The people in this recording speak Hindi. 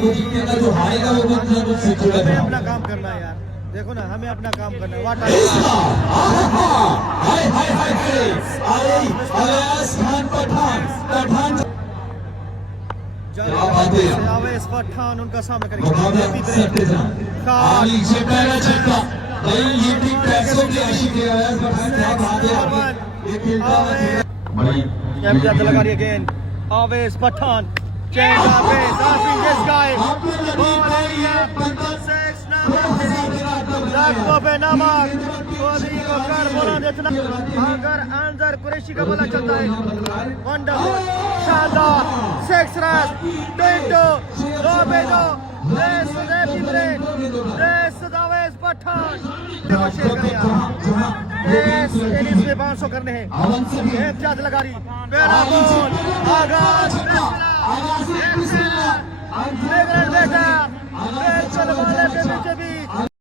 वो जीतेगा, जो हारेगा वो मतलब उससे जुड़ा हमें है। अपना काम करना है यार, देखो ना हमें अपना काम करना है। वाट हाय हाय हाय हाय, अवेश खान पठान क्या बात है यार। अवेश पठान उनका सामना मुकाबला सट्टे करेंगे। आली से पहला छक्का भाई, ये टीम पैसों की आशिक है। अवेश पठान क्या बात है आपकी, ये खेलता है बड़ी Abdullah again. Always Pathan. Change our pace. Asking this guy. Ball area. 6 numbers. Zakpo पे नमक. कोहली को कर बोला देना. अगर अंदर कुरैशी का बोला चलता है. Wonderful. शानदार. 6 runs. 22. Robedo. This is every This is always Pathan. देखो शेयर करें यार. Yes, टेनिस में 500 करने हैं. एक चाद लगा रही. पहला बॉल. आगाज. एक रन बेटा.